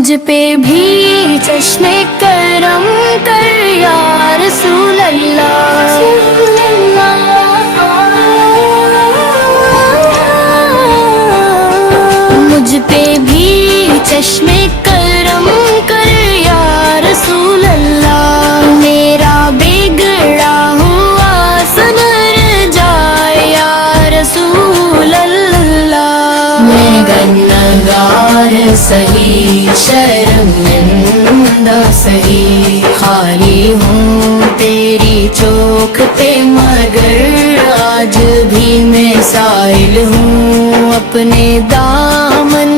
مجھ پہ بھی چشمے کرم کر یا رسول اللہ، مجھ پہ بھی چشمے کرم کر یا رسول اللہ، میرا بگڑا ہوا سنور جائے یا رسول اللہ، میں گنہگار سہی شرمندہ سہی، خالی ہوں تیری چوک پہ مگر آج بھی میں سائل ہوں، اپنے دامن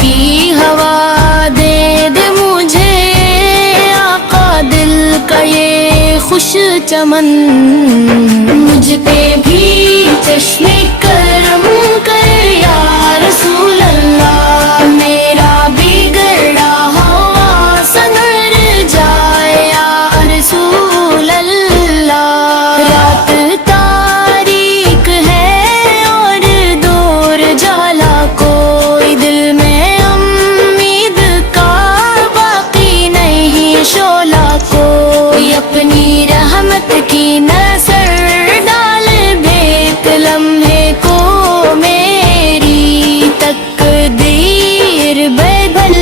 کی ہوا دے دے مجھے آقا، دل کا یہ خوش چمن، مجھ پہ بھی چشمے کرم کر یا رسول اللہ، میرا بگڑا ہوا سنور جائے یا رسول اللہ، رات تاریک ہے اور دور جالا، کوئی دل میں امید کا باقی نہیں شعلہ، کوئی اپنی رحمت کی نظر ڈال بیت لمحے کو، میری تقدیر بدل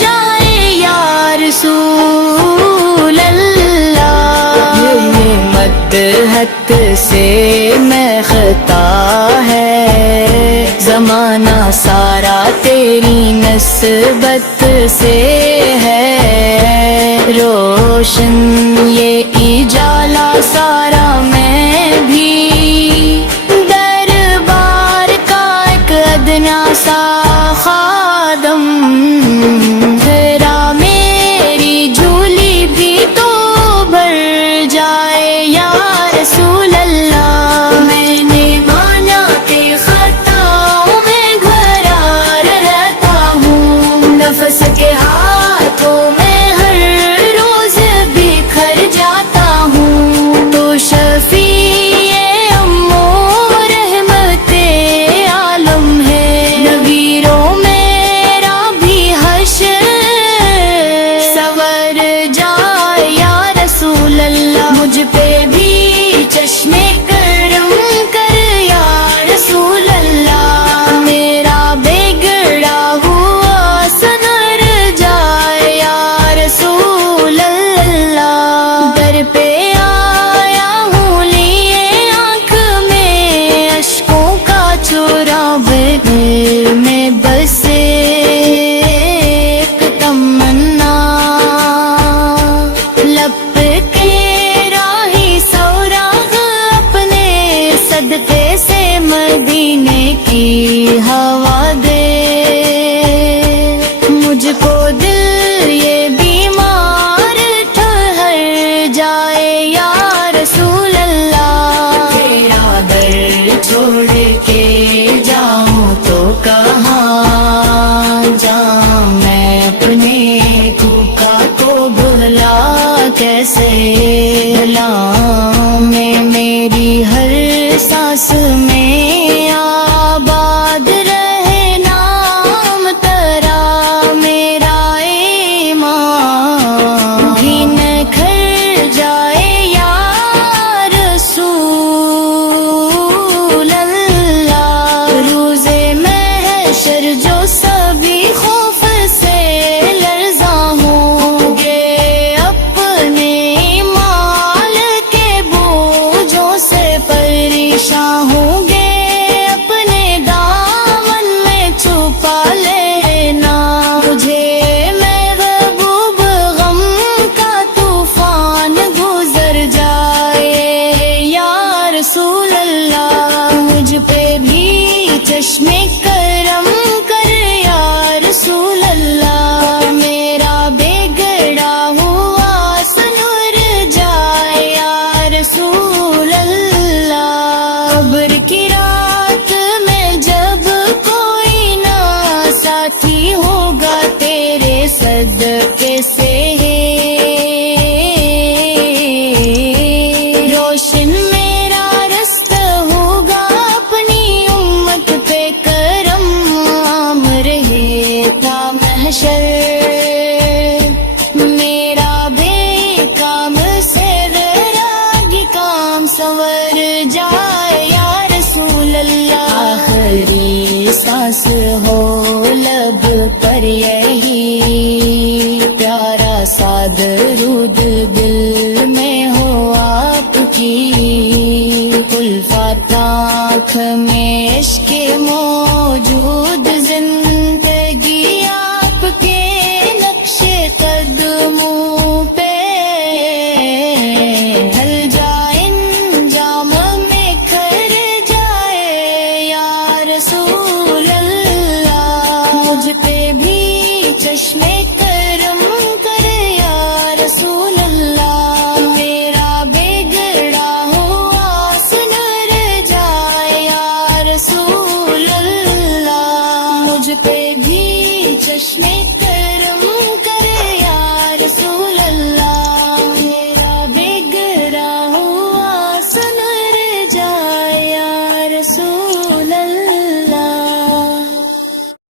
جائے یا رسول اللہ، یہ مدحت سے میں خطا ہے، زمانہ سارا تیری نسبت سے ہے، روشن یہ اجالا سارا میں بھی دربار کا ایک ادنا سا خادم، ذرا میری جھولی بھی تو بھر جائے یا رسول اللہ، میں نے مانا کہ خطاؤں میں گھرار رہتا ہوں، نفس کے ہاتھوں میں ہر روز بکھر جاتا ہوں، تو شفیع امو رحمت عالم ہے، نویروں میرا بھی حشر سور جائے یا رسول اللہ، مجھ پہ بھی چشمے کرم کر یا رسول اللہ، میرا بگڑا ہوا سنور جائے یا رسول اللہ، در پہ آیا ہوں لیے آنکھ میں اشکوں کا چراب، دل میں بس ایک تمنا، لب کے راہی سوراخ اپنے صدقے سے مدینے کی ہوا دے، مجھ کو دل یہ بیمار ٹھہر جائے یا رسول اللہ، تیرا در چھوڑ کے جاؤں تو کہاں جاؤں، میں اپنے کوکا کو بھلا کیسے بھلاؤں، میں میری ہر سانس میں آباد رہے نام تیرا، میرا ایمان بھی نکھر جائے یا رسول اللہ، روز محشر جو سبھی خوف سے لرزاں ہوں گے، اپنے مال کے بوجھوں سے پریشاں ہوں گے، اپنے دامن میں چھپا لینا مجھے، محبوب غم کا طوفان گزر جائے یا رسول اللہ، مجھ پہ بھی چشمے کرم کر یا رسول اللہ، میرا بگڑا ہوا سنور جائے یا رسول اللہ، قبر کی رات میں جب کوئی نہ ساتھی ہوگا تیرے صدقے سے، روشن میرا رستہ ہوگا اپنی امت پہ کرم، عام رہے تا محشر درود دل میں ہو آپ کی، الفات آنکھ میں عشق موجود